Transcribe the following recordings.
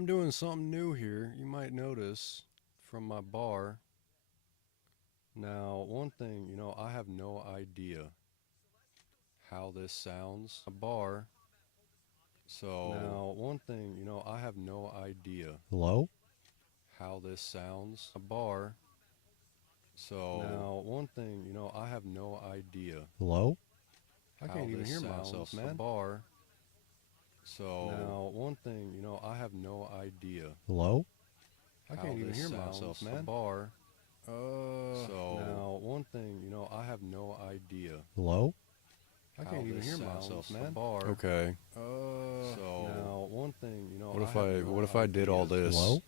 I'm doing something new here, you might notice, from my bar. Now, one thing, I have no idea how this sounds. A bar. So, now, one thing, I have no idea Hello? how this sounds. A bar. So, now, one thing, I have no idea. Hello? I can't even hear myself, man. A bar. So, now, one thing, I have no idea. Hello? I can't even hear myself, man. A bar. So now one thing, I have no idea. Hello? I can't even hear myself, man. Bar. Okay. So now one thing, what if I did all this? Hello?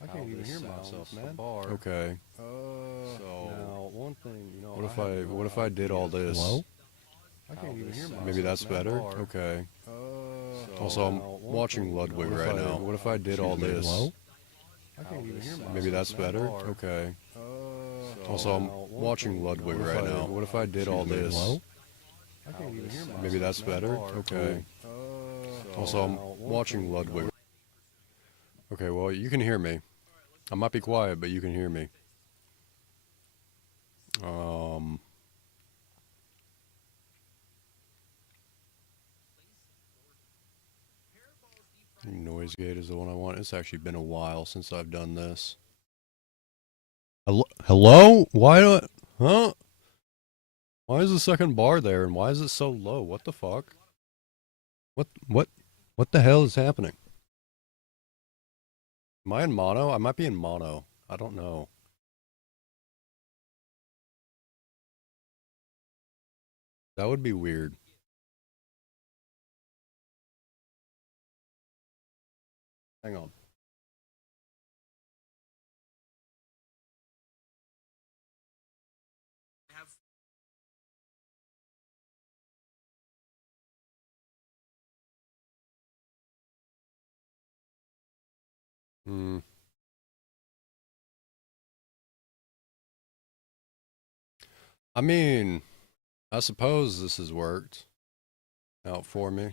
I can't even hear myself, man. Bar. Okay. So now one thing, what if I did all this? Hello? I can't even hear myself. Maybe that's better. Okay. So also, I'm watching Ludwig right now. What if I did all this? Hello? I can't even hear myself. Maybe that's better. Okay. Also, I'm watching Ludwig right now. What if I did all this? Hello? I can't even hear myself. Maybe that's better. Okay. Also, I'm watching Ludwig. Okay, well, you can hear me. I might be quiet, but you can hear me. Noise gate is the one I want. It's actually been a while since I've done this. Hello? Why do I... Huh? Why is the second bar there, and why is it so low? What the fuck? What the hell is happening? Am I in mono? I might be in mono. I don't know. That would be weird. Hang on. I mean, I suppose this has worked out for me.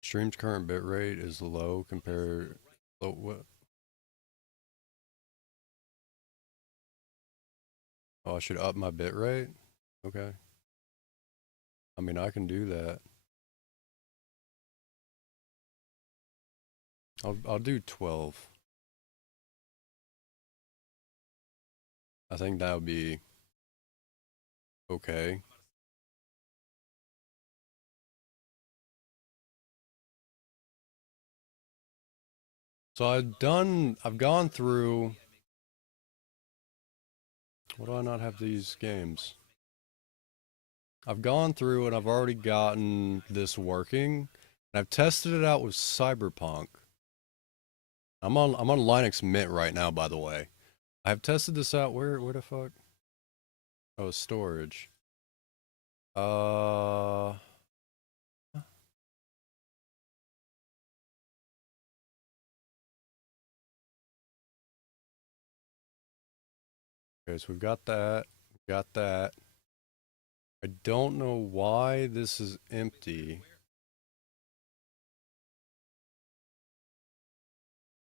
Stream's current bitrate is low compared... Oh, what? Oh, I should up my bitrate? Okay. I mean, I can do that. I'll do 12. I think that would be okay. So I've gone through... Why do I not have these games? I've gone through and I've already gotten this working. And I've tested it out with Cyberpunk. I'm on Linux Mint right now, by the way. I've tested this out. Where the fuck? Oh, storage. Okay, so we've got that. Got that. I don't know why this is empty.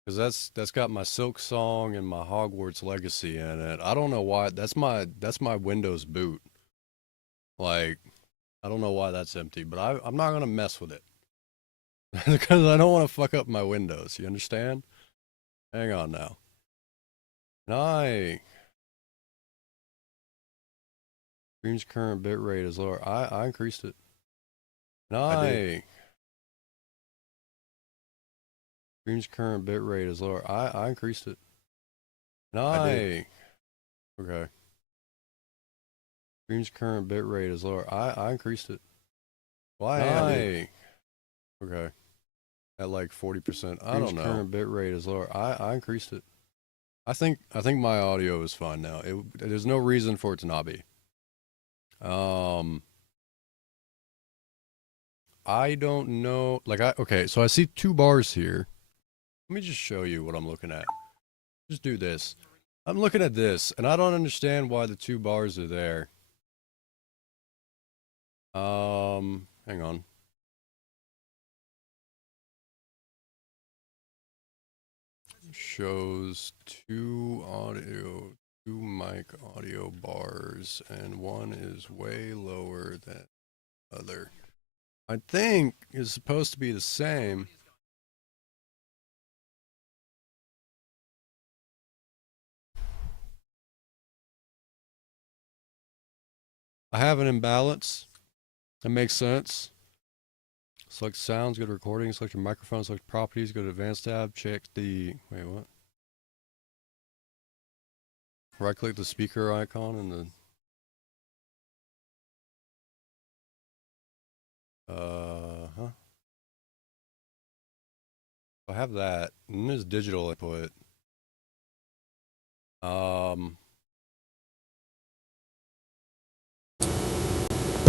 Because that's got my Silk Song and my Hogwarts Legacy in it. I don't know why. That's my Windows boot. Like, I don't know why that's empty, but I'm not gonna mess with it. Because I don't want to fuck up my Windows, you understand? Hang on now. Stream's current bitrate is lower. I increased it. Stream's current bitrate is lower. I increased it. Okay. Stream's current bitrate is lower. I increased it. Why? Okay. At like 40%. I don't know. Current bitrate is lower. I increased it. I think my audio is fine now. There's no reason for it to not be. I don't know. Okay, so I see 2 bars here. Let me just show you what I'm looking at. Just do this. I'm looking at this, and I don't understand why the 2 bars are there. Hang on. shows two mic audio bars, and one is way lower than the other. I think it's supposed to be the same. I have an imbalance. That makes sense. Select sounds, go to recording, select your microphone, select properties, go to advanced tab, check the, wait, what? Right click the speaker icon and the, huh? I have that, and there's digital input. But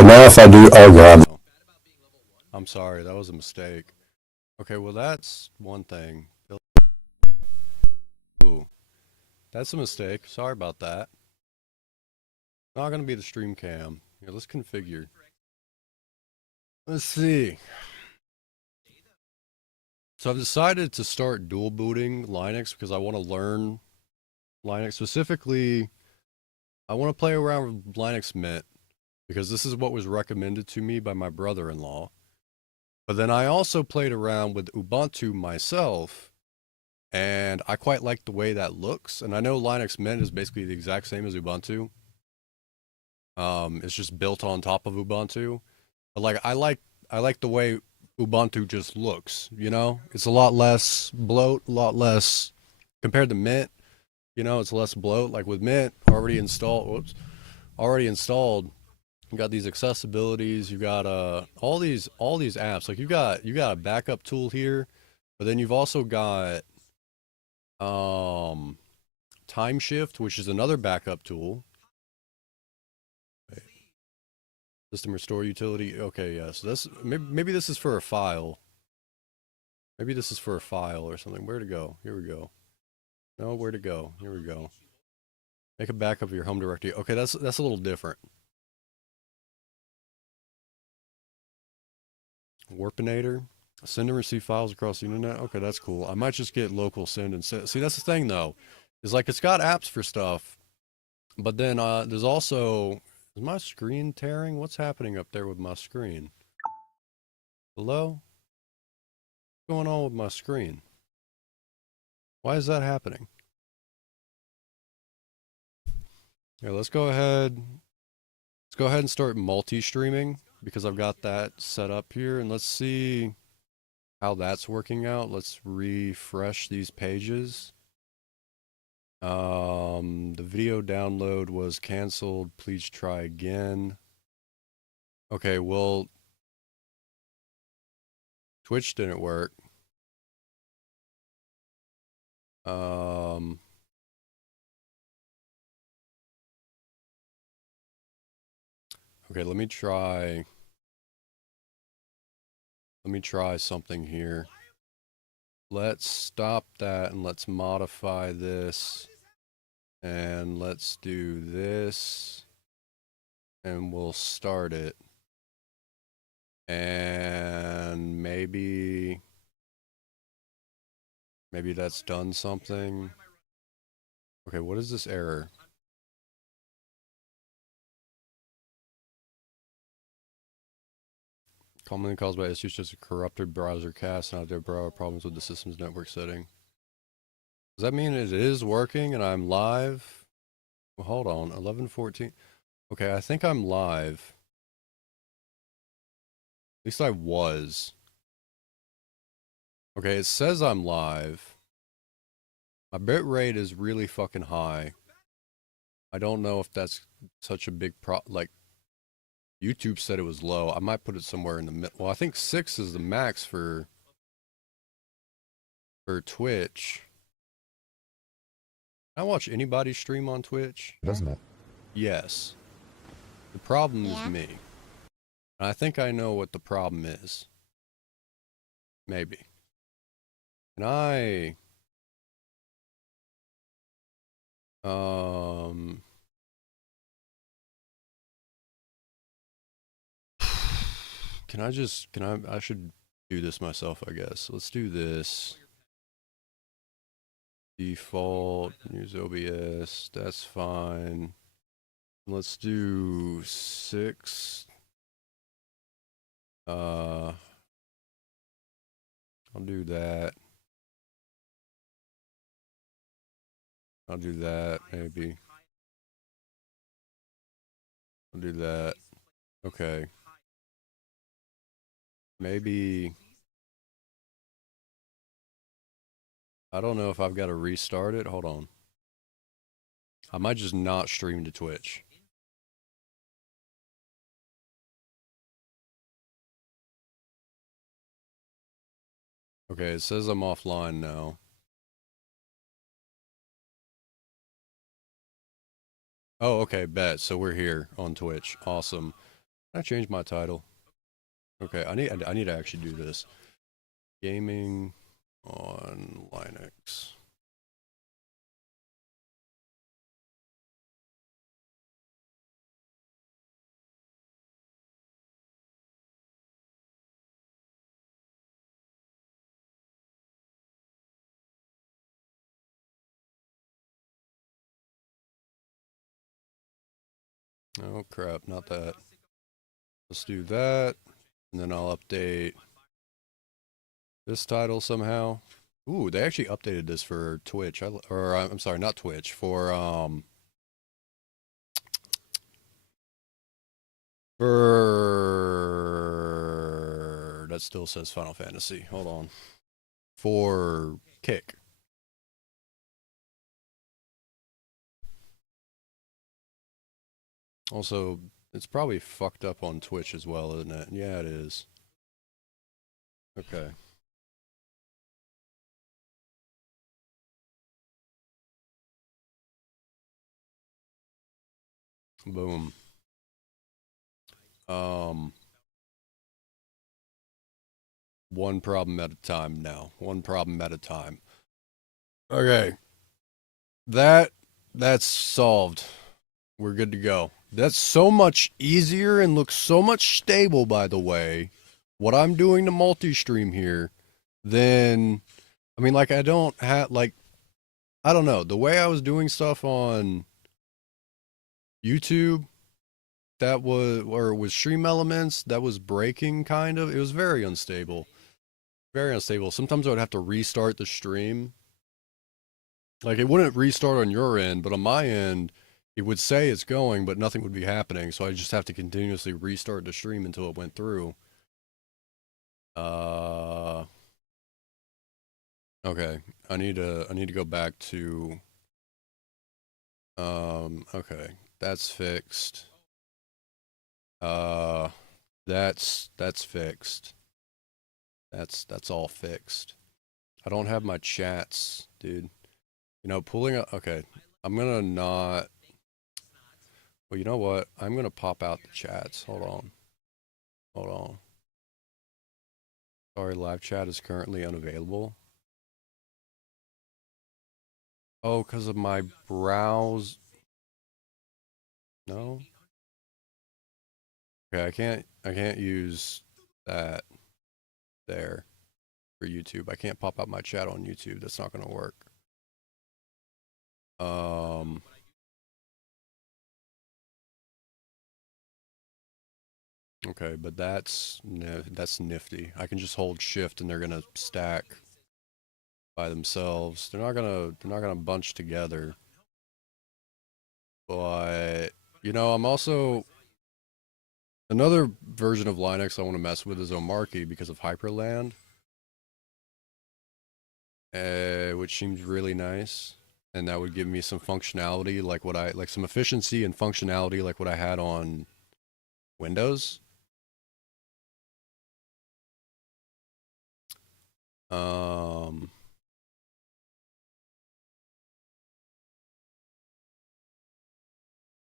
now if I do, oh god. I'm sorry, that was a mistake. Okay, well that's one thing. Ooh, that's a mistake. Sorry about that. Not gonna be the stream cam. Here, let's configure. Let's see. So I've decided to start dual booting Linux because I want to learn Linux. Specifically, I want to play around with Linux Mint because this is what was recommended to me by my brother-in-law. But then I also played around with Ubuntu myself, and I quite like the way that looks. And I know Linux Mint is basically the exact same as Ubuntu. It's just built on top of Ubuntu. But like I like the way Ubuntu just looks, you know? It's a lot less bloat, a lot less compared to Mint, you know, it's less bloat. Like with Mint already installed, you got these accessibilities, you got all these apps. Like you got a backup tool here, but then you've also got Time Shift, which is another backup tool. System restore utility. Okay, yeah. So this maybe this is for a file. Maybe this is for a file or something. Where to go? Here we go. No, where to go? Here we go. Make a backup of your home directory. Okay, that's a little different. Warpinator. Send and receive files across the internet. Okay, that's cool. I might just get local send and send. See, that's the thing though. Is like it's got apps for stuff, but then there's also, is my screen tearing? What's happening up there with my screen? Hello? What's going on with my screen? Why is that happening? Yeah, let's go ahead and start multi-streaming because I've got that set up here, and let's see how that's working out. Let's refresh these pages. The video download was canceled. Please try again. Okay, well, Twitch didn't work. Okay, let me try something here. Let's stop that and let's modify this. And let's do this. And we'll start it. And maybe that's done something. Okay, what is this error? Commonly caused by issues such as a corrupted browser cache and other browser problems with the system's network setting. Does that mean it is working and I'm live? Well, hold on, 11:14. Okay, I think I'm live. At least I was. Okay, it says I'm live. My bit rate is really fucking high. I don't know if that's such a big like, YouTube said it was low. I might put it somewhere in the middle. Well, I think 6 is the max for Twitch. Can I watch anybody stream on Twitch? Doesn't it? Yes. The problem is me. And I think I know what the problem is. Maybe. Can I... I should do this myself, I guess. Let's do this. Default, use OBS, that's fine. Let's do 6. I'll do that. I'll do that, maybe. I'll do that. Okay. Maybe. I don't know if I've got to restart it. Hold on. I might just not stream to Twitch. Okay, it says I'm offline now. Oh, okay, bet. So we're here on Twitch. Awesome. Can I change my title? Okay, I need to actually do this. Gaming on Linux. Oh crap, not that. Let's do that, and then I'll update this title somehow. Ooh, they actually updated this for Twitch. I'm sorry, not Twitch. For that still says Final Fantasy. Hold on. For Kick. Also, it's probably fucked up on Twitch as well, isn't it? Yeah, it is. Okay. Boom. One problem at a time now. One problem at a time. Okay. That's solved. We're good to go. That's so much easier and looks so much stable, by the way, what I'm doing to multi-stream here, than, I mean, like, I don't have, like, I don't know, the way I was doing stuff on YouTube, that was, or with StreamElements, that was breaking, kind of. It was very unstable. Very unstable. Sometimes I would have to restart the stream. Like, it wouldn't restart on your end, but on my end, it would say it's going, but nothing would be happening. So I just have to continuously restart the stream until it went through. Okay. I need to go back to, okay. That's fixed. That's fixed. That's all fixed. I don't have my chats, dude. You know, pulling up, okay. I'm gonna not, well, you know what? I'm gonna pop out the chats. Hold on. Hold on. Sorry, live chat is currently unavailable. Oh, because of my browse. No? Okay, I can't use that there for YouTube. I can't pop out my chat on YouTube. That's not gonna work. Okay, but that's nifty. I can just hold shift and they're gonna stack by themselves. They're not gonna bunch together. But you know, I'm also, another version of Linux I want to mess with is Omarchy because of Hyperland, which seems really nice, and that would give me some functionality like some efficiency and functionality like what I had on Windows.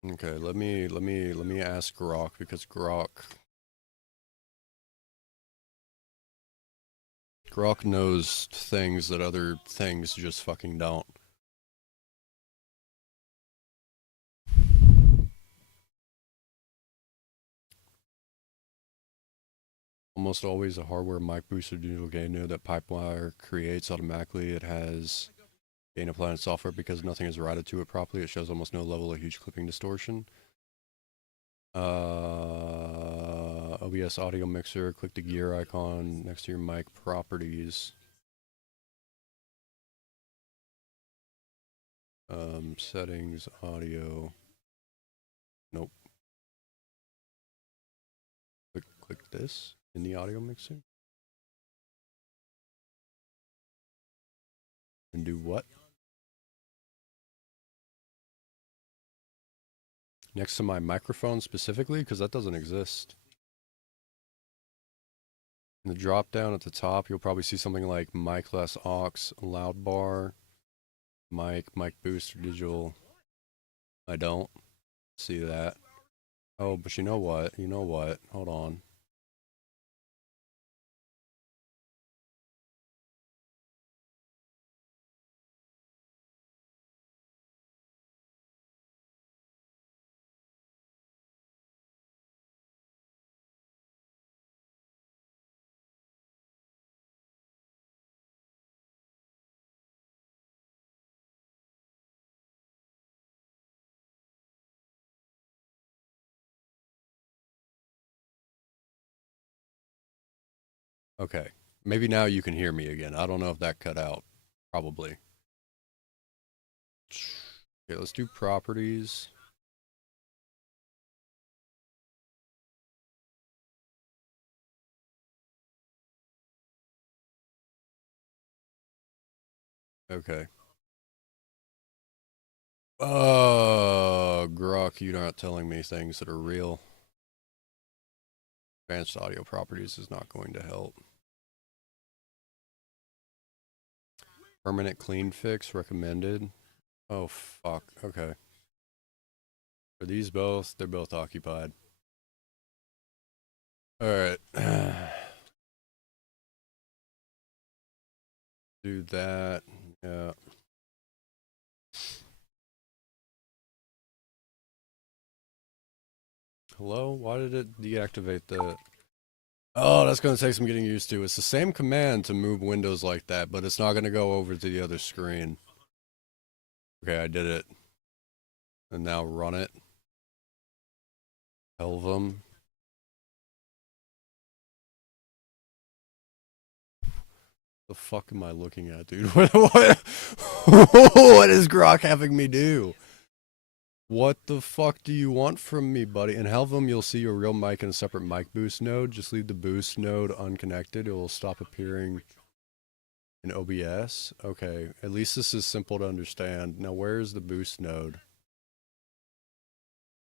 Okay, let me ask Grok, because Grok knows things that other things just fucking don't. Almost always a hardware mic booster digital gain node that Pipewire creates automatically. It has Gain applied software because nothing is routed to it properly. It shows almost no level of huge clipping distortion. OBS audio mixer. Click the gear icon next to your mic properties. Settings, audio. Nope. Click this in the audio mixer. And do what? Next to my microphone specifically, because that doesn't exist. In the drop down at the top, you'll probably see something like mic less aux, loud bar, mic boost, or digital. I don't see that. Oh, but you know what? Hold on. Okay. Maybe now you can hear me again. I don't know if that cut out. Probably. Okay, let's do properties. Okay. Grok, you're not telling me things that are real. Advanced audio properties is not going to help. Permanent clean fix recommended. Oh, fuck. Okay. For these both, they're both occupied. Alright. Do that. Yeah. Hello? Why did it deactivate the... Oh, that's going to take some getting used to. It's the same command to move windows like that, but it's not going to go over to the other screen. Okay, I did it. And now run it. Helvum. The fuck am I looking at, dude? What is Grok having me do? What the fuck do you want from me, buddy? In Helvum, you'll see your real mic in a separate mic boost node. Just leave the boost node unconnected. It will stop appearing in OBS. Okay, at least this is simple to understand. Now, where is the boost node?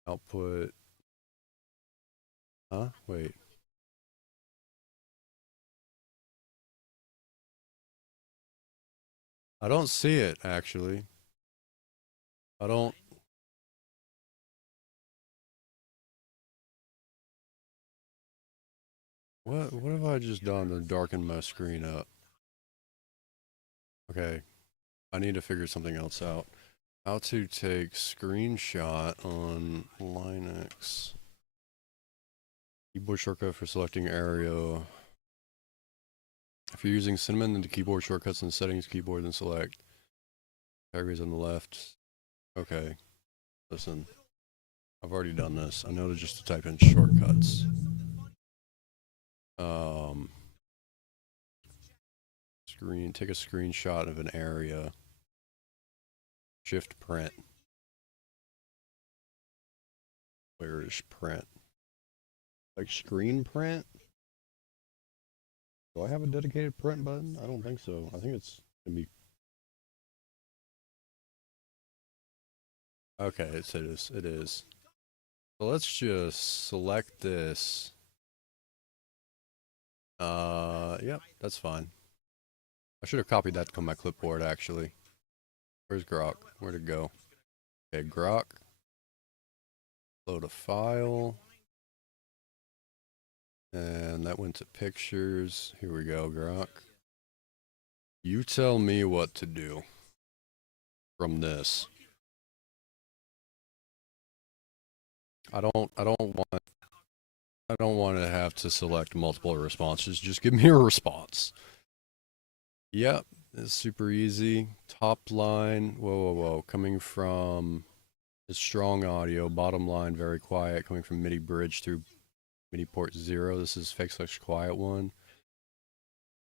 Output. Huh? Wait. I don't see it, actually. I don't... What have I just done to darken my screen up? Okay. I need to figure something else out. How to take screenshot on Linux. Keyboard shortcut for selecting area. If you're using Cinnamon, then the keyboard shortcuts and settings keyboard, then select categories on the left. Okay. Listen. I've already done this. I know just to type in shortcuts. Take a screenshot of an area. Shift print. Where is print? Like screen print? Do I have a dedicated print button? I don't think so. I think it's gonna be... Okay, it is. It is. So let's just select this. Yep, that's fine. I should have copied that to my clipboard, actually. Where's Grok? Where'd it go? Okay, Grok. Load a file. And that went to pictures. Here we go, Grok. You tell me what to do from this. I don't want to have to select multiple responses. Just give me a response. Yep, It's super easy. Top line, whoa, coming from the strong audio. Bottom line, very quiet, coming from MIDI bridge through MIDI port 0. This is fake/quiet one.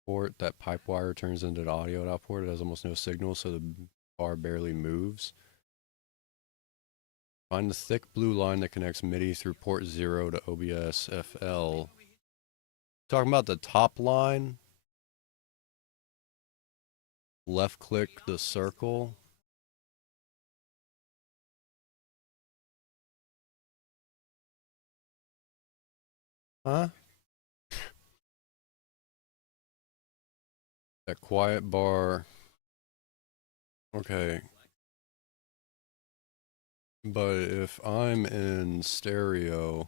Port, that pipe wire turns into the audio output. It has almost no signal, so the bar barely moves. Find the thick blue line that connects MIDI through port 0 to OBS FL. Talking about the top line. Left click the circle. Huh? That quiet bar. Okay. But if I'm in stereo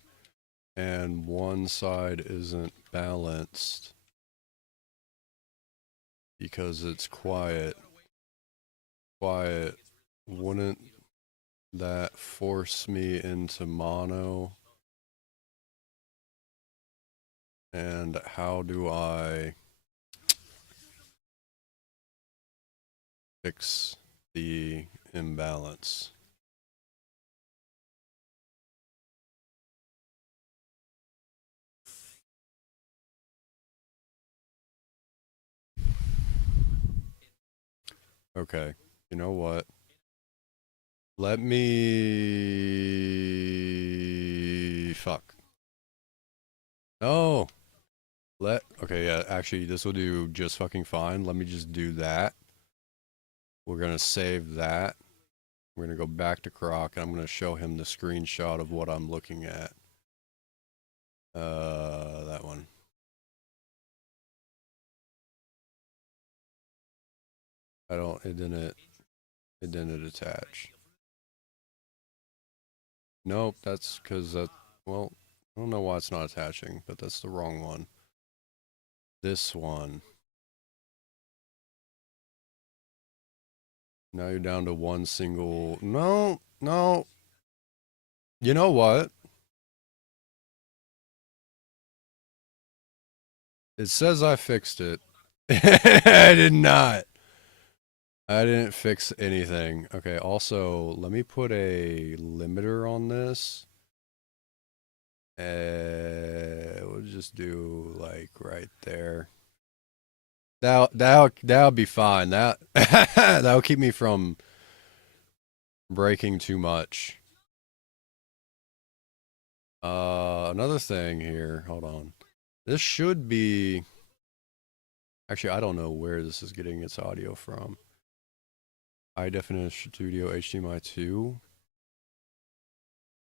and one side isn't balanced because it's quiet, wouldn't that force me into mono? And how do I fix the imbalance? Okay, you know what? Let me... Fuck. No! Okay, yeah, actually, this will do just fucking fine. Let me just do that. We're gonna save that. We're gonna go back to Croc, and I'm gonna show him the screenshot of what I'm looking at. That one. It didn't attach. Nope, that's because well, I don't know why it's not attaching, but that's the wrong one. This one. Now you're down to one single, no. You know what? It says I fixed it. I did not. I didn't fix anything. Okay, also, let me put a limiter on this. We'll just do like right there. That'll be fine. That'll keep me from breaking too much. Another thing here, hold on. This should be, actually, I don't know where this is getting its audio from. High definition studio HDMI 2.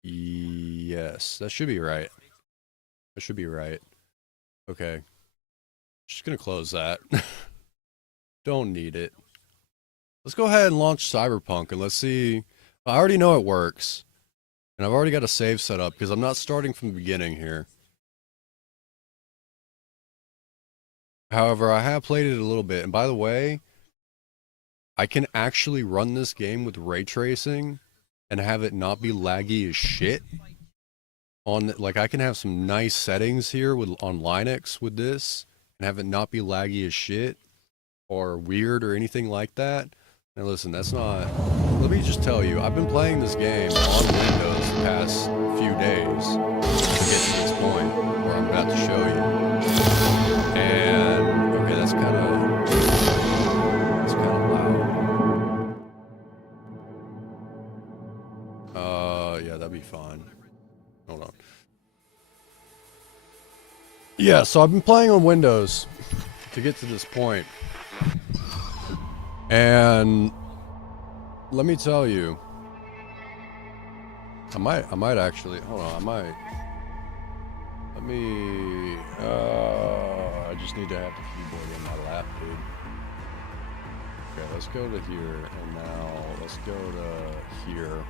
Yes, that should be right. That should be right. Okay. Just gonna close that. Don't need it. Let's go ahead and launch Cyberpunk and let's see. I already know it works. And I've already got a save set up because I'm not starting from the beginning here. However, I have played it a little bit. And by the way, I can actually run this game with ray tracing and have it not be laggy as shit. Like, I can have some nice settings here on Linux with this and have it not be laggy as shit or weird or anything like that. Now listen, that's not... Let me just tell you, I've been playing this game on Windows the past few days to get to this point where I'm about to show you. And, okay, that's kind of loud. Yeah, that'd be fine. Hold on. Yeah, so I've been playing on Windows to get to this point. And let me tell you, I might actually, hold on, I just need to have the keyboard in my lap, dude. Okay, let's go to here, and now let's go to here.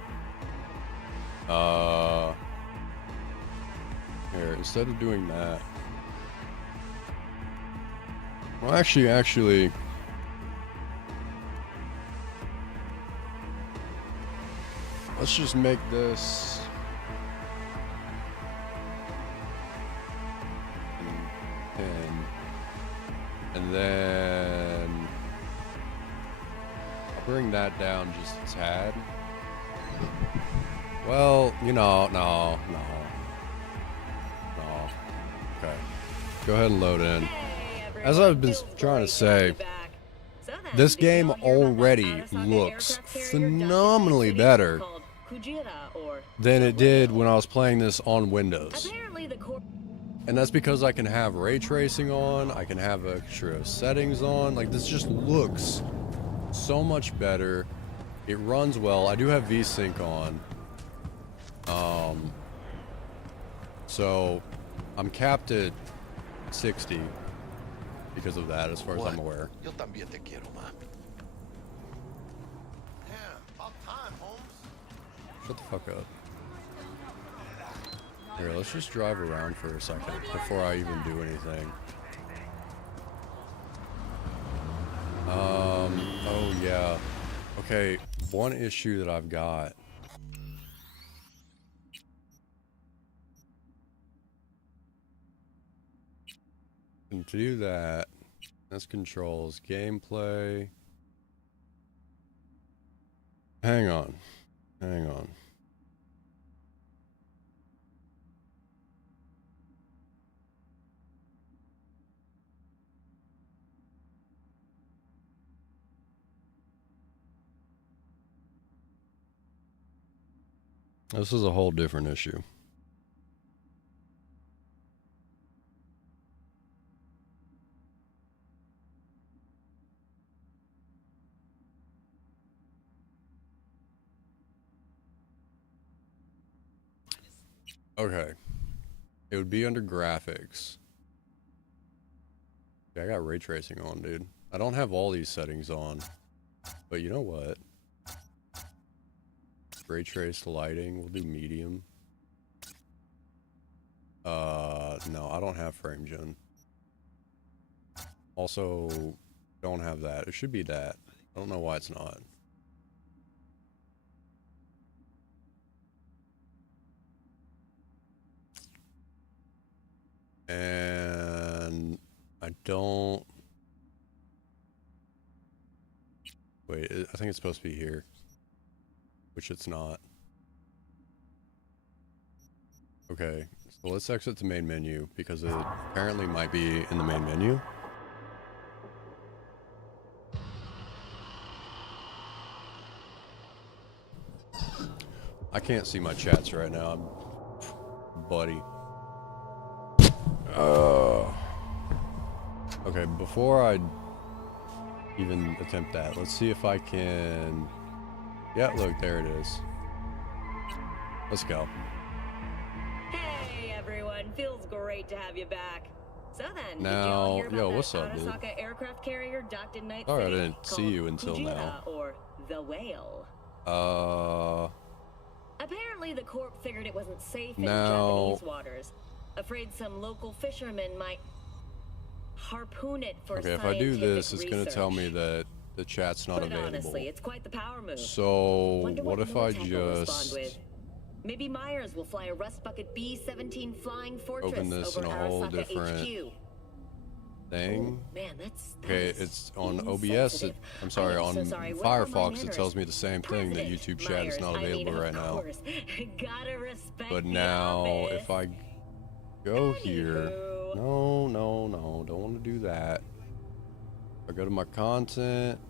Here, instead of doing that, well, actually, let's just make this 10, and then bring that down just a tad. Well, you know, no. Okay. Go ahead and load in. As I've been trying to say, this game already looks phenomenally better than it did when I was playing this on Windows. And that's because I can have ray tracing on, I can have extra settings on. Like, this just looks so much better. It runs well. I do have VSync on. So I'm capped at 60 because of that, as far as I'm aware. Yo también te quiero, ma. Yeah, about time, Holmes. Shut the fuck up. Here, let's just drive around for a second before I even do anything. Oh yeah. Okay, one issue that I've got. And to do that, this controls gameplay. Hang on. This is a whole different issue. Okay. It would be under graphics. Yeah, I got ray tracing on, dude. I don't have all these settings on. But you know what? Ray trace lighting, we'll do medium. No, I don't have frame gen. Also, don't have that. It should be that. I don't know why it's not. And I don't... Wait, I think it's supposed to be here. Which it's not. Okay, so let's exit the main menu because it apparently might be in the main menu. I can't see my chats right now, buddy. Okay, before I even attempt that, let's see if I can... Yeah, look, there it is. Let's go. Hey everyone, feels great to have you back. So then, Now, did you all hear about yo, that what's up, dude? Arasaka aircraft carrier docked in Night Sorry, I City didn't see called you until Kujira, now. Or the whale. Apparently the Corp figured it wasn't safe in Japanese waters. Afraid some local fishermen might harpoon it for okay, if I do this, it's gonna tell me that the chat's not available. Honestly, it's quite the power move. So what if I just maybe Myers will fly a Rust Bucket B-17 Flying Fortress open this over in a whole Arasaka different HQ. thing? Oh, man, that's Okay, it's on OBS. I'm sorry, on Firefox it tells me the same thing, that YouTube chat is not available right now. But now if I go here, no, don't want to do that. If I go to my content,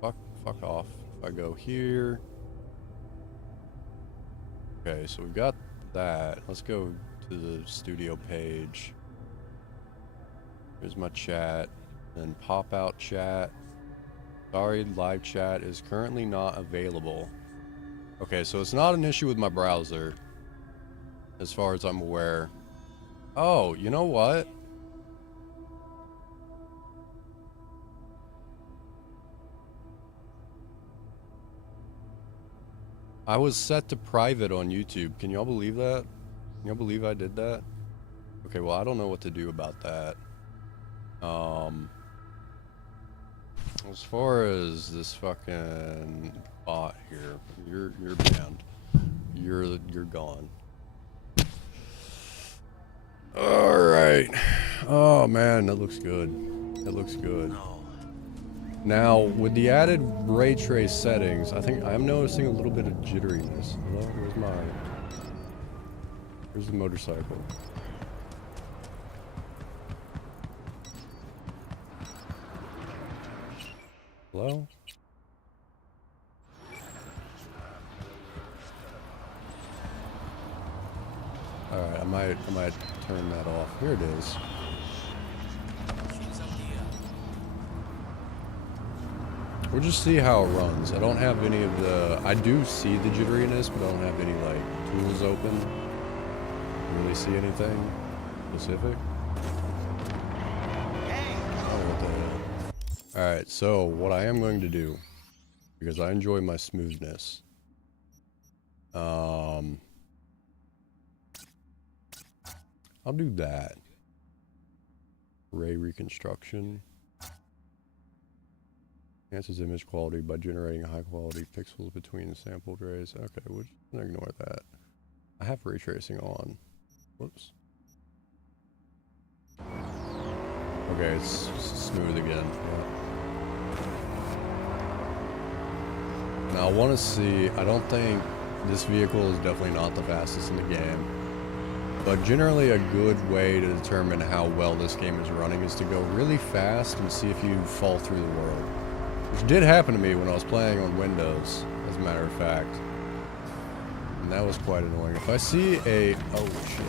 fuck off. If I go here, okay, so we've got that. Let's go to the studio page. Here's my chat, then pop out chat. Sorry, live chat is currently not available. Okay, so it's not an issue with my browser, as far as I'm aware. Oh, you know what? I was set to private on YouTube. Can y'all believe that? Can y'all believe I did that? Okay, well, I don't know what to do about that. As far as this fucking bot here, you're banned. You're gone. All right. Oh man, that looks good. That looks good. No. Now, with the added ray trace settings, I think I'm noticing a little bit of jitteriness. Hello, where's mine? Where's the motorcycle? Hello? Alright, I might turn that off. Here it is. We'll just see how it runs. I don't have any of the... I do see the jitteriness, but I don't have any, like, tools open. Really see anything specific? Oh, what the hell. Alright, so what I am going to do, because I enjoy my smoothness, I'll do that. Ray reconstruction. Enhances image quality by generating high quality pixels between sampled rays. Okay, we're just gonna ignore that. I have ray tracing on. Whoops. Okay, it's smooth again. Yeah. Now I want to see, I don't think this vehicle is definitely not the fastest in the game, but generally a good way to determine how well this game is running is to go really fast and see if you fall through the world. Which did happen to me when I was playing on Windows, as a matter of fact. And that was quite annoying. If I see a, oh shit.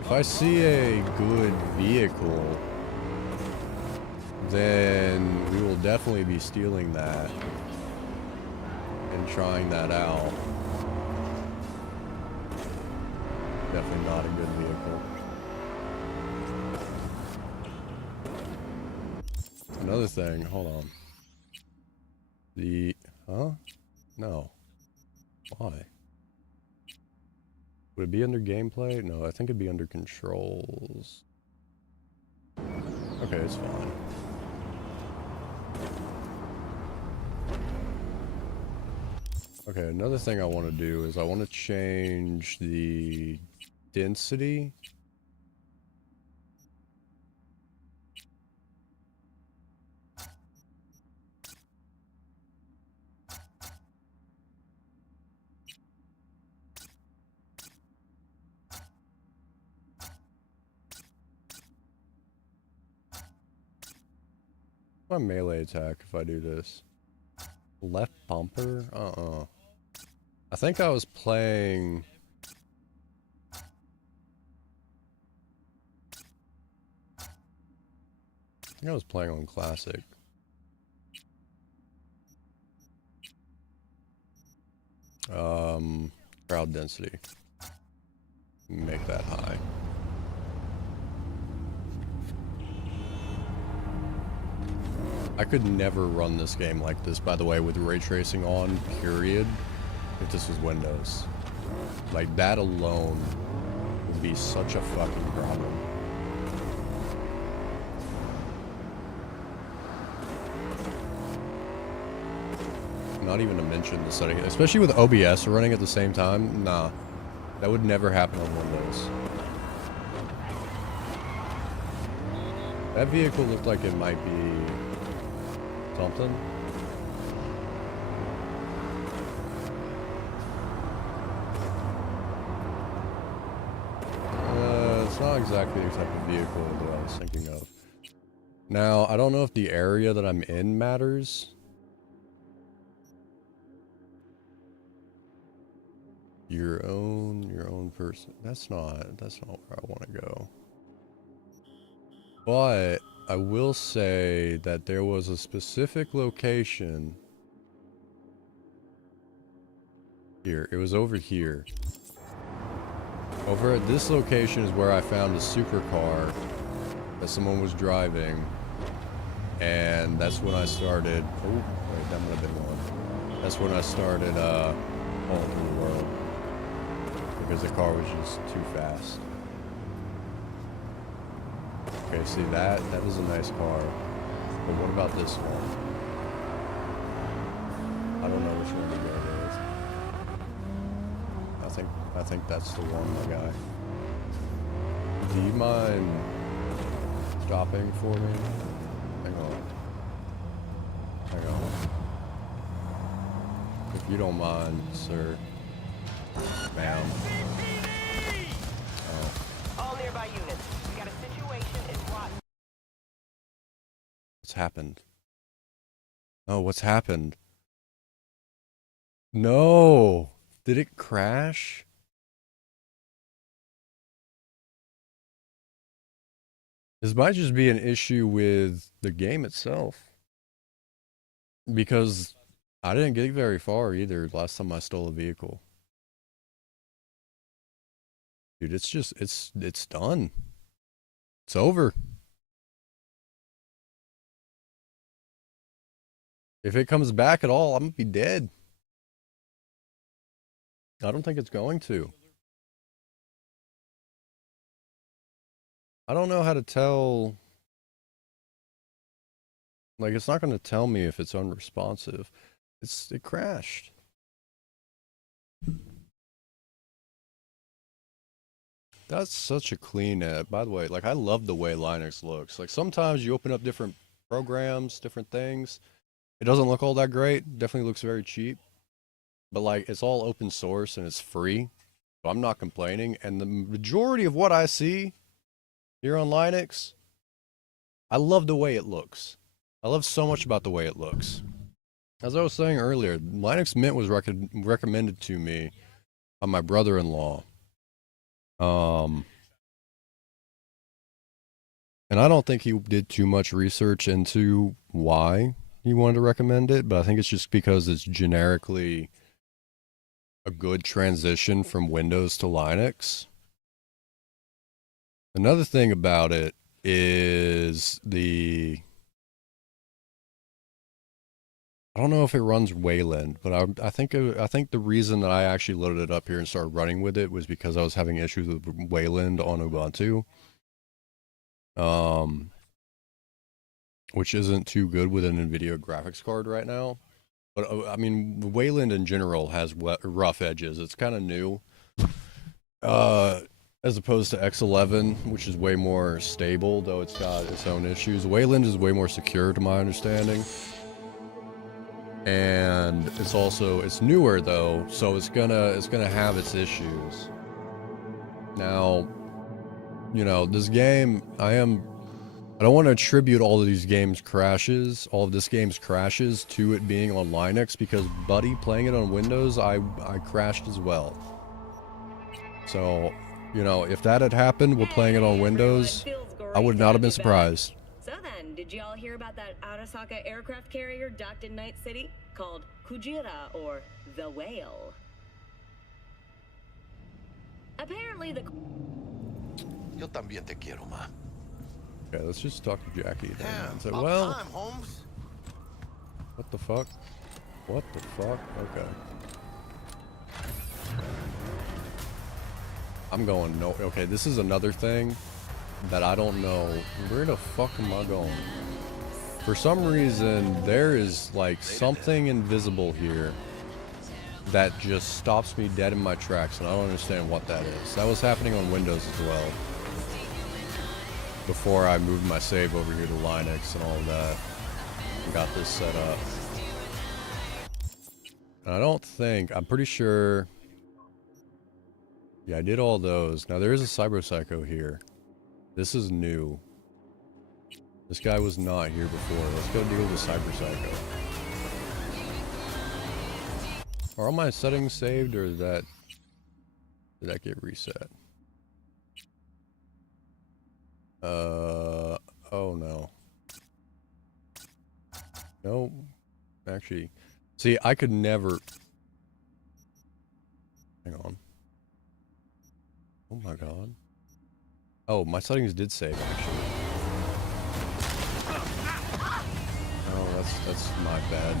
If I see a good vehicle, then we will definitely be stealing that and trying that out. Definitely not a good vehicle. Another thing, hold on. Huh? No. Why? Would it be under gameplay? No, I think it'd be under controls. Okay, it's fine. Okay, another thing I want to do is I want to change the density. My melee attack if I do this. Left bumper? I think I was playing... I was playing on classic. Crowd density. Make that high. I could never run this game like this, by the way, with ray tracing on, period, if this was Windows. Like, that alone would be such a fucking problem. Not even to mention the setting, especially with OBS running at the same time, nah. That would never happen on Windows. That vehicle looked like it might be... something. It's not exactly the type of vehicle that I was thinking of. Now, I don't know if the area that I'm in matters. Your own person. That's not where I want to go. But I will say that there was a specific location here. It was over here. Over at this location is where I found a supercar that someone was driving. And that's when I started... Oh, wait, that might have been one. That's when I started falling through the world. Because the car was just too fast. Okay, see that is a nice car. But what about this one? I don't know which one to go with. I think that's the one, my guy. Do you mind stopping for me? Hang on. Hang on. If you don't mind, sir. Ma'am. Oh. All nearby units. We got a situation in Ross. What's happened? Oh, what's happened? No! Did it crash? This might just be an issue with the game itself. Because I didn't get very far either last time I stole a vehicle. Dude, it's just, it's done. It's over. If it comes back at all, I'm gonna be dead. I don't think it's going to. I don't know how to tell. Like, it's not going to tell me if it's unresponsive. It crashed. That's such a clean app. By the way, like, I love the way Linux looks. Like, sometimes you open up different programs, different things. It doesn't look all that great. Definitely looks very cheap. But, like, it's all open source and it's free. So I'm not complaining. And the majority of what I see here on Linux, I love the way it looks. I love so much about the way it looks. As I was saying earlier, Linux Mint was recommended to me by my brother-in-law. And I don't think he did too much research into why he wanted to recommend it, but I think it's just because it's generically a good transition from Windows to Linux. Another thing about it is I don't know if it runs Wayland, but I think the reason that I actually loaded it up here and started running with it was because I was having issues with Wayland on Ubuntu. Which isn't too good with an NVIDIA graphics card right now. But I mean, Wayland in general has rough edges. It's kind of new. As opposed to X11, which is way more stable, though it's got its own issues. Wayland is way more secure to my understanding. And it's newer though, so it's gonna have its issues. Now, you know, this game, I don't want to attribute all of this game's crashes to it being on Linux, because buddy, playing it on Windows, I crashed as well. So, you know, if that had happened while playing it on Windows, I would not have been surprised. So then, did y'all hear about that Arasaka aircraft carrier docked in Night City called Kujira, or the Whale? Apparently the... Yo también te quiero, ma. Okay, let's just talk to Jackie then. Damn, And say, about well, time, Holmes. what the fuck? What the fuck? Okay. I'm going no. Okay, this is another thing that I don't know. Where the fuck am I going? For some reason, there is like something invisible here that just stops me dead in my tracks, and I don't understand what that is. That was happening on Windows as well, before I moved my save over here to Linux and all of that, and got this set up. And I'm pretty sure, yeah, I did all those. Now there is a Cyber Psycho here. This is new. This guy was not here before. Let's go deal with Cyber Psycho. Are all my settings saved, or did that get reset? Oh no. No, actually, see, I could never. Hang on. Oh my god. Oh, my settings did save actually. Oh, that's my bad.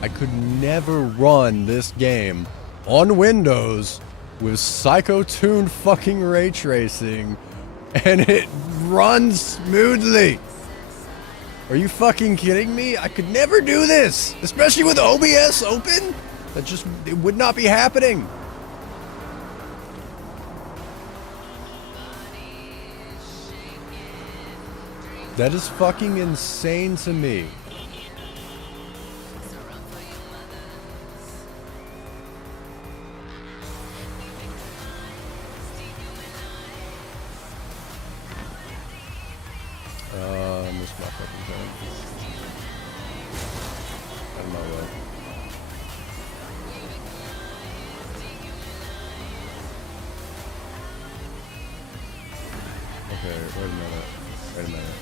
I could never run this game on Windows with psycho-tuned fucking ray tracing, and it runs smoothly. Are you fucking kidding me? I could never do this, especially with OBS open. It would not be happening. That is fucking insane to me. fucking thing. Out of my way. Okay, wait a minute. Wait a minute.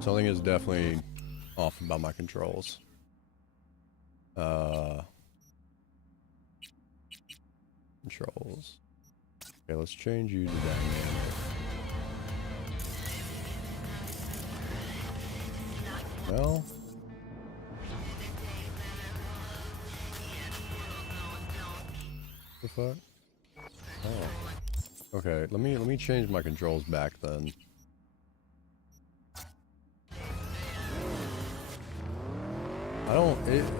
Something is definitely off about my controls. Controls. Okay, let's change you to dynamic. No? The fuck? Oh. Okay, let me change my controls back then.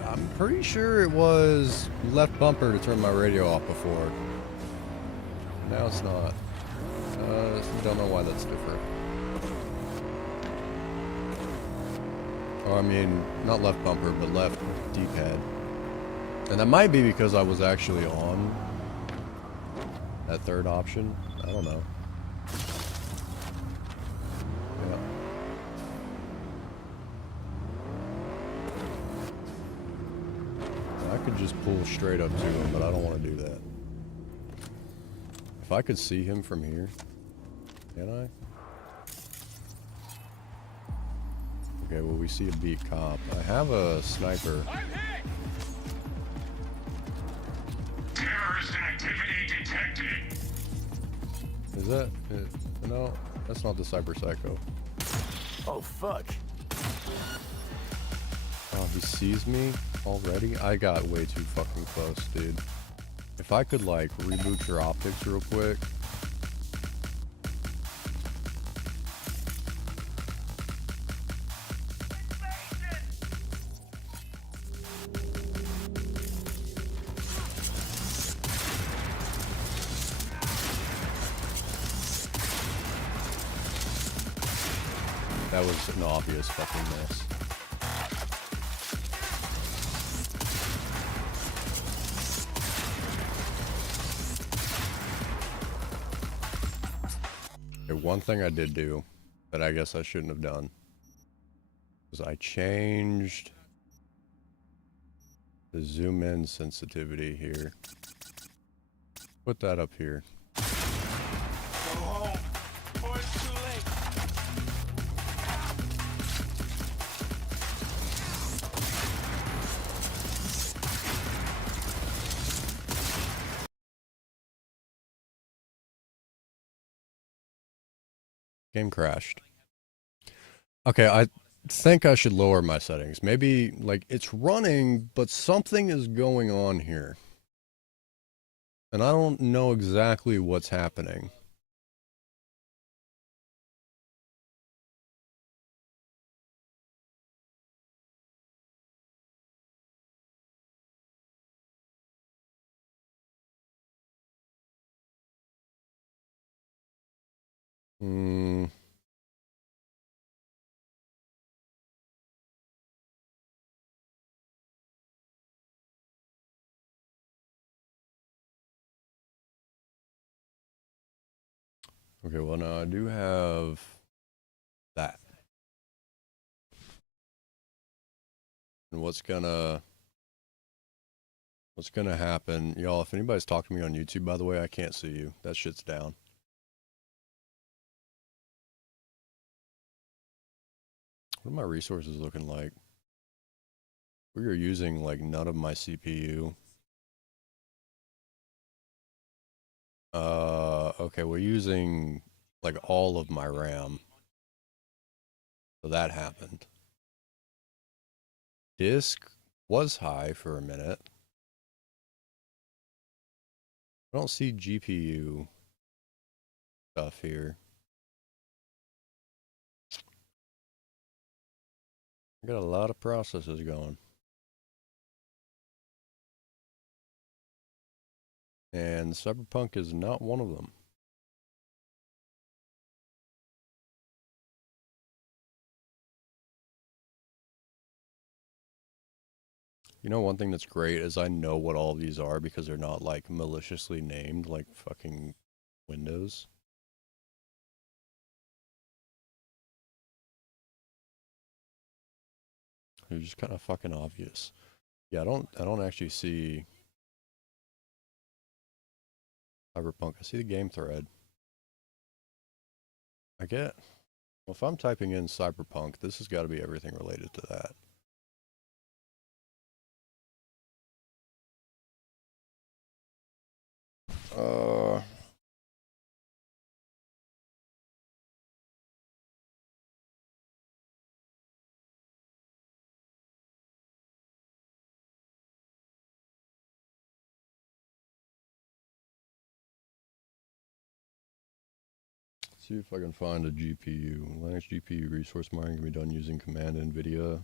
I'm pretty sure it was left bumper to turn my radio off before. Now it's not. Don't know why that's different. Or I mean, not left bumper, but left D-pad. And that might be because I was actually on that third option. I don't know. Yeah. I could just pull straight up to him, but I don't want to do that. If I could see him from here, can I? Okay, well we see a beat cop. I have a sniper. Terrorist activity detected. Is that... no, that's not the Cyber Psycho. Oh, fuck. Oh, he sees me already? I got way too fucking close, dude. If I could, like, reboot your optics real quick. That was an obvious fucking miss. Okay, one thing I did do that I guess I shouldn't have done was I changed the zoom in sensitivity here. Put that up here. Go home, or it's too late. Game crashed. Okay, I think I should lower my settings. Maybe, like, it's running, but something is going on here. And I don't know exactly what's happening. Hmm. Okay, well now I do have that. And what's gonna happen, y'all, if anybody's talking to me on YouTube, by the way, I can't see you. That shit's down. What are my resources looking like? We are using like none of my CPU. Okay, we're using like all of my RAM. So that happened. Disk was high for a minute. I don't see GPU stuff here. I got a lot of processes going. And Cyberpunk is not one of them. You know, one thing that's great is I know what all of these are because they're not like maliciously named like fucking Windows. They're just kind of fucking obvious. Yeah, I don't actually see Cyberpunk. I see the game thread. Well, if I'm typing in Cyberpunk, this has got to be everything related to that. See if I can find a GPU. Linux GPU resource mining can be done using command NVIDIA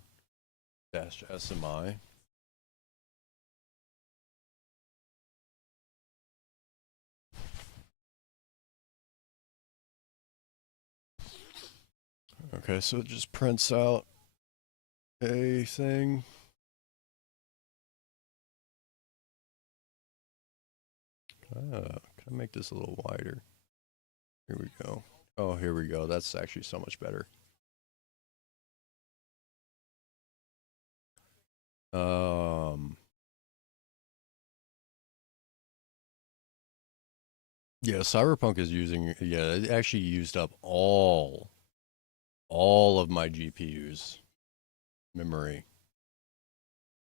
-SMI. Okay, so it just prints out a thing. Can I make this a little wider? Here we go. Oh, here we go. That's actually so much better. Yeah, Cyberpunk is using, yeah, it actually used up all of my GPU's memory.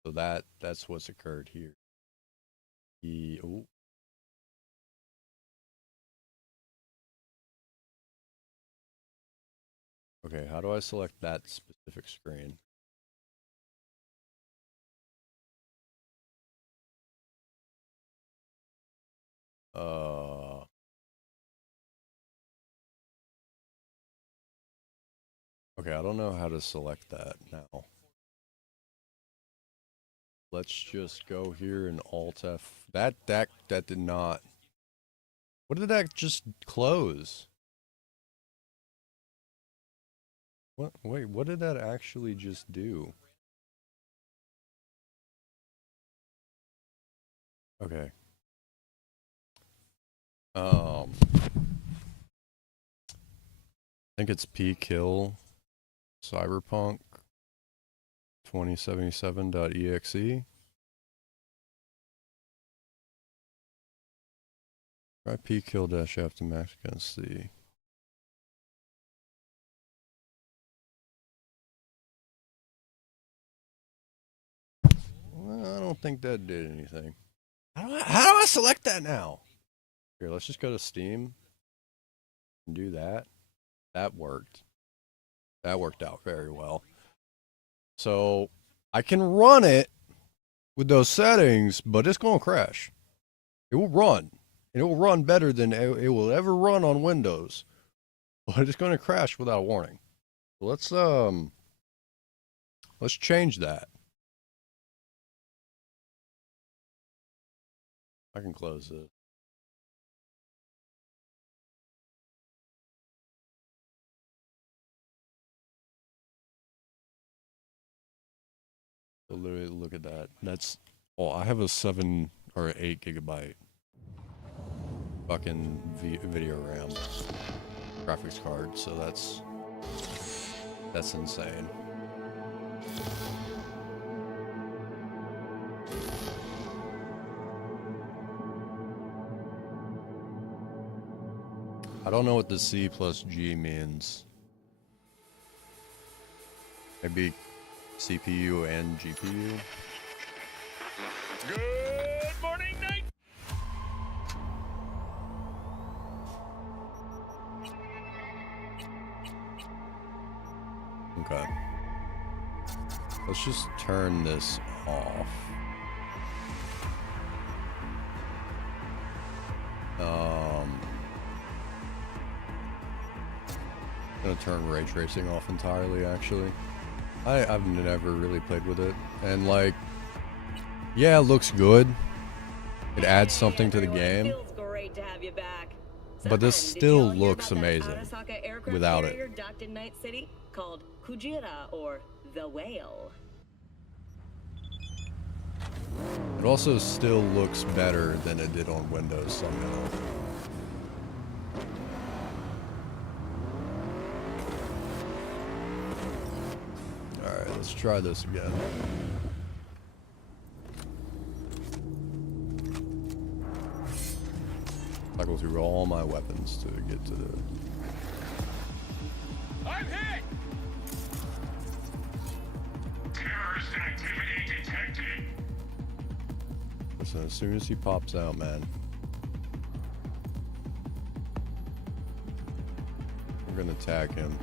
So that's what's occurred here. Oh. Okay, how do I select that specific screen? Okay, I don't know how to select that now. Let's just go here and Alt F. That did not. What did that just close? What? Wait, what did that actually just do? Okay. I think it's pkill Cyberpunk 2077.exe. Try pkill-f to max against the. Well, I don't think that did anything. How do I select that now? Here, let's just go to Steam and do that. That worked. That worked out very well. So I can run it with those settings, but it's going to crash. It will run. And it will run better than it will ever run on Windows. But it's going to crash without a warning. So let's change that. I can close it. So literally, look at that. That's, oh, I have a 7 or 8 gigabyte fucking video RAM graphics card, so that's insane. I don't know what the C plus G means. Maybe CPU and GPU. Good morning, night. Okay. Let's just turn this off. I'm gonna turn ray tracing off entirely, actually. I've never really played with it. And like, yeah, it looks good. It adds something to the game. Feels great to have you back. But this Did still y'all hear looks about that amazing Arasaka aircraft without carrier it. docked in Night City called Kujira, or the Whale. It also still looks better than it did on Windows somehow. Alright, Let's try this again. Cycle through all my weapons to get to the... I'm hit! Terrorist activity detected. Listen, as soon as he pops out, man, we're gonna tag him.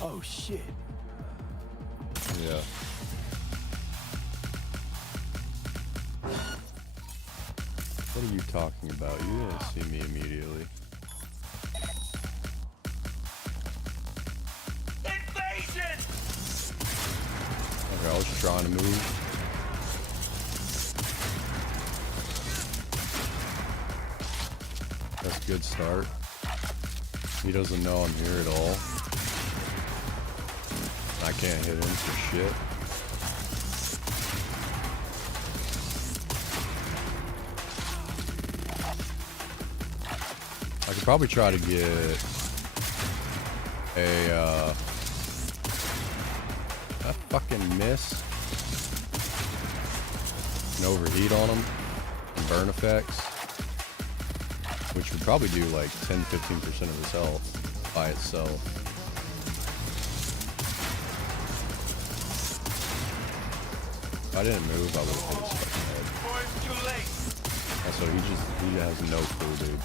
Oh shit. Yeah. What are you talking about? You didn't see me immediately. Invasion! Okay, I was trying to move. That's a good start. He doesn't know I'm here at all. I can't hit him for shit. I could probably try to get a fucking miss. An overheat on him and burn effects, which would probably do like 10-15% of his health by itself. If I didn't move, I would have hit his fucking head. Boys, too late. Also, he has no clue, dude.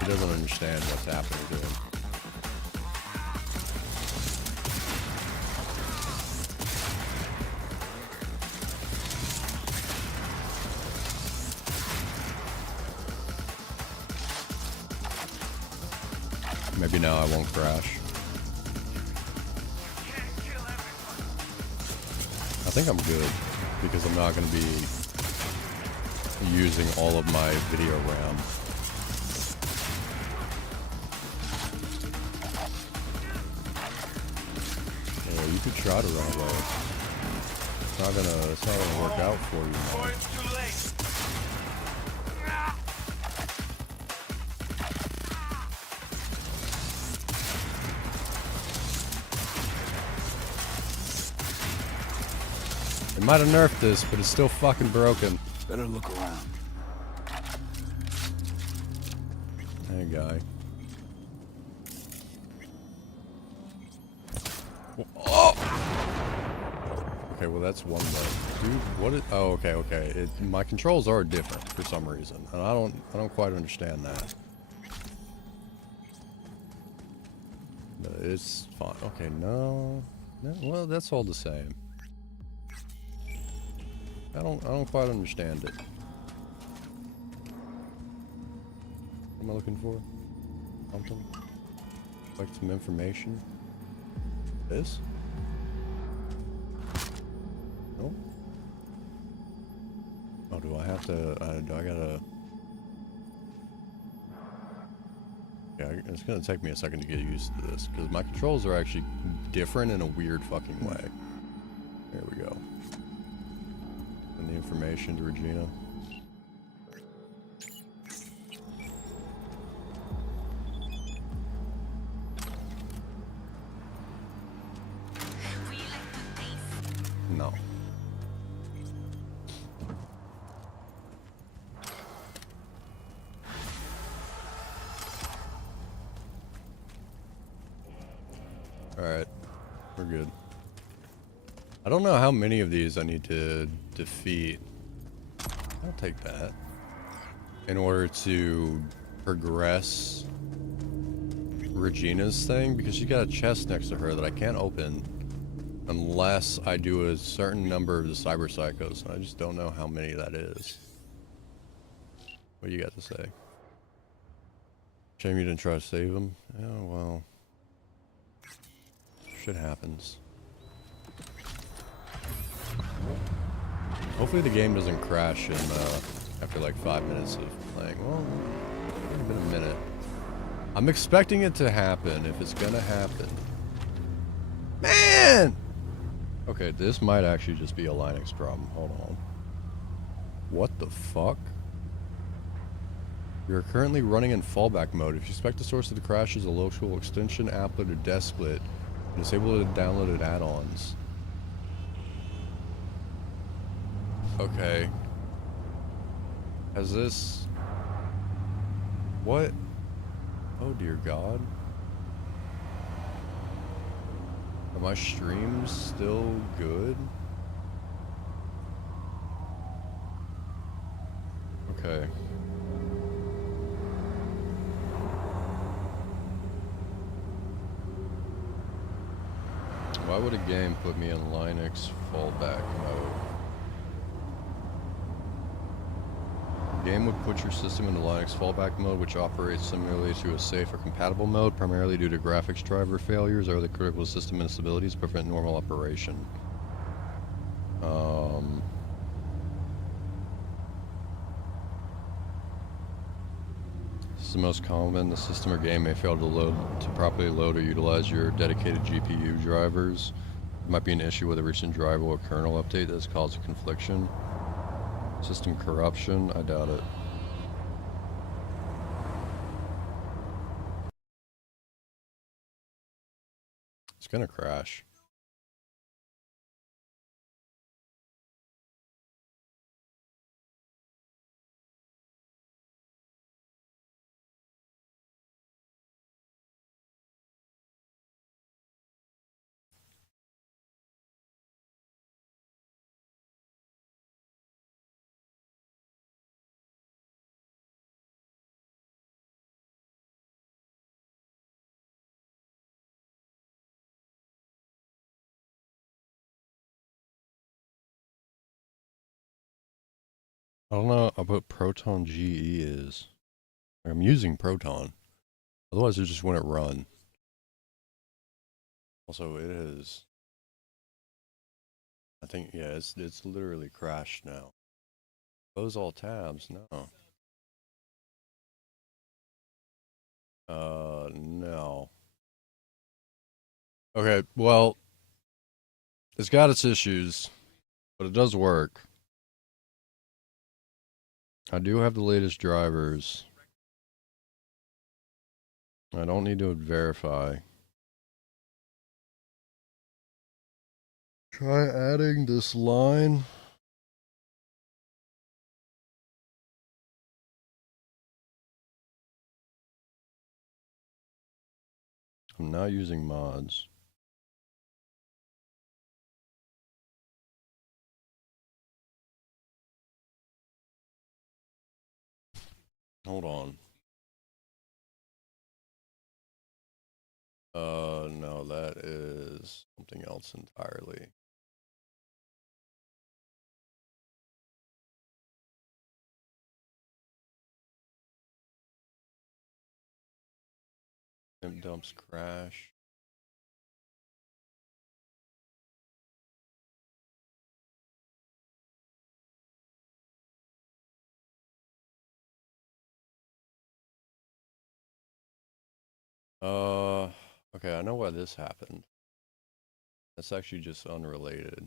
He doesn't understand what's happening to him. Maybe now I won't crash. I think I'm good because I'm not going to be using all of my video RAM. Yeah, you could try to run away. It's not gonna work out for you, man. Boys, too late. They might have nerfed this, but it's still fucking broken. Better look around. Hey, guy. Oh! Okay, well that's one way. Dude, what is... Oh, okay, okay. My controls are different for some reason, and I don't quite understand that. But it's fine. Okay, no. Well, that's all the same. I don't quite understand it. What am I looking for? Something? Like some information? This? No? Oh, do I have to, do I gotta... Yeah, it's gonna take me a second to get used to this, because my controls are actually different in a weird fucking way. There we go. And the information to Regina. No. Alright, we're good. I don't know how many of these I need to defeat. I'll take that. In order to progress Regina's thing, because she's got a chest next to her that I can't open unless I do a certain number of the cyber psychos, and I just don't know how many that is. What do you got to say? Shame you didn't try to save him? Oh, well. Shit happens. Hopefully the game doesn't crash in, after like 5 minutes of playing. Well, it's been a minute. I'm expecting it to happen if it's gonna happen. Man! Okay, this might actually just be a Linux problem. Hold on. What the fuck? You're currently running in fallback mode. If you suspect the source of the crash is a local extension, applet, or desk split, Disable the downloaded add-ons. Okay. Has this... What? Oh dear God. Are my streams still good? Okay. Why would a game put me in Linux fallback mode? The game would put your system into Linux fallback mode, which operates similarly to a safe or compatible mode, primarily due to graphics driver failures or other critical system instabilities to prevent normal operation. This is the most common. The system or game may fail to properly load or utilize your dedicated GPU drivers. It might be an issue with a recent driver or kernel update that has caused a confliction. System corruption, I doubt it. It's gonna crash. I don't know what Proton GE is. I'm using Proton. Otherwise it just wouldn't run. Also it is... I think, yeah, it's literally crashed now. Close all tabs, no. No. Okay, well, it's got its issues, but it does work. I do have the latest drivers. I don't need to verify. Try adding this line. I'm not using mods. Hold on. No, that is something else entirely. Imp dumps crash. Okay, I know why this happened. That's actually just unrelated.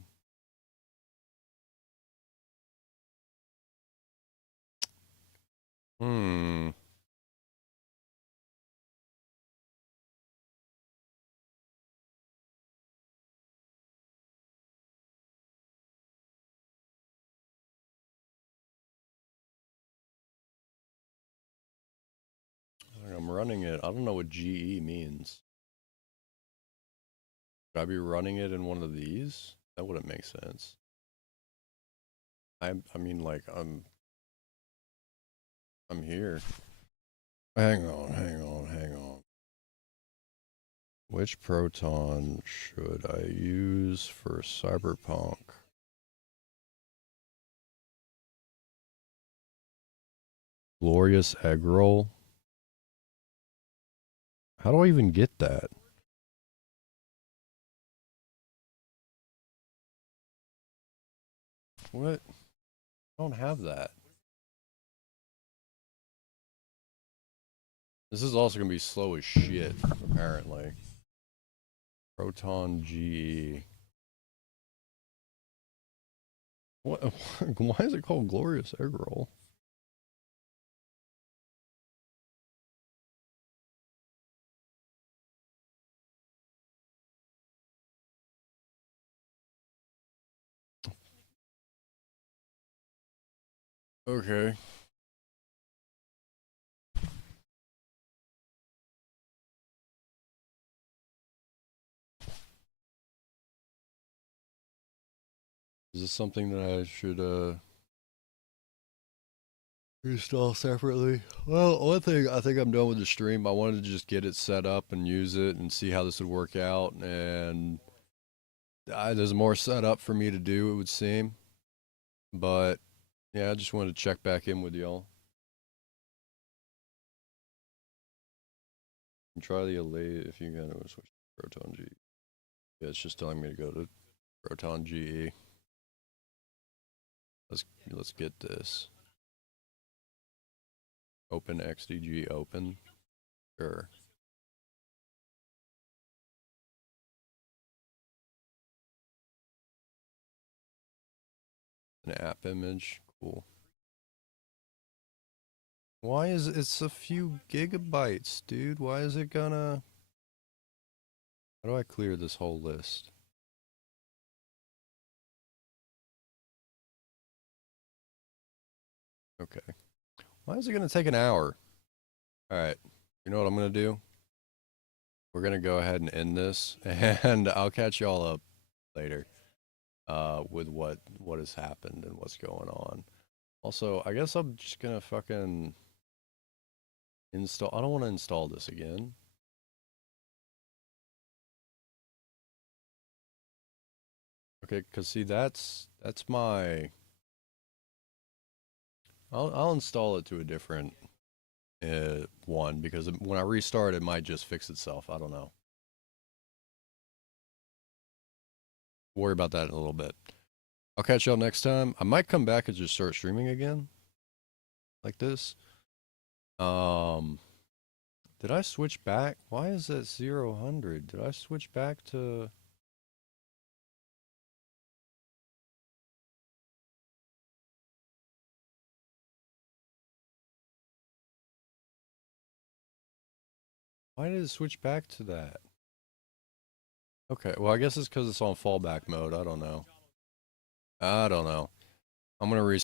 I'm running it. I don't know what GE means. Should I be running it in one of these? That wouldn't make sense. I mean, like, I'm here. Hang on. Which Proton should I use for Cyberpunk? Glorious egg roll? How do I even get that? What? I don't have that. This is also gonna be slow as shit, apparently. Proton GE. What? Why is it called Glorious Egg Roll? Okay. Is this something that I should install separately? Well, one thing, I think I'm done with the stream. I wanted to just get it set up and use it and see how this would work out. And there's more setup for me to do, it would seem. But yeah, I just wanted to check back in with y'all. And try the Elite if you're gonna switch to Proton G. Yeah, it's just telling me to go to Proton GE. Let's get this. Open XDG open. Sure. An app image. Cool. Why is it's a few gigabytes, dude? Why is it gonna... How do I clear this whole list? Okay. Why is it gonna take an hour? Alright. You know what I'm gonna do? We're gonna go ahead and end this, and I'll catch y'all up later with what has happened and what's going on. Also, I guess I'm just gonna fucking install... I don't want to install this again. Okay, because see, that's my... I'll install it to a different one, because when I restart, it might just fix itself. I don't know. Worry about that in a little bit. I'll catch y'all next time. I might come back and just start streaming again. Like this. Did I switch back? Why is that 0-100? Did I switch back to... Why did it switch back to that? Okay, well, I guess it's because it's on fallback mode. I don't know. I'm gonna